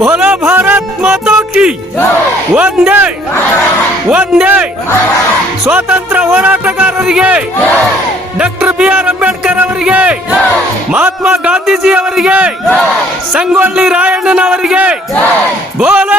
बोलो भारत माता की ವಂದೇ ವಂದೇ ಸ್ವಾತಂತ್ರ್ಯ ಹೋರಾಟಗಾರರಿಗೆ ಡಾಕ್ಟರ್ ಬಿ.ಆರ್. ಅಂಬೇಡ್ಕರ್ ಅವರಿಗೆ, ಮಹಾತ್ಮ ಗಾಂಧೀಜಿ ಅವರಿಗೆ, ಸಂಗೊಳ್ಳಿ ರಾಯಣ್ಣನವರಿಗೆ ಬೋಲೋ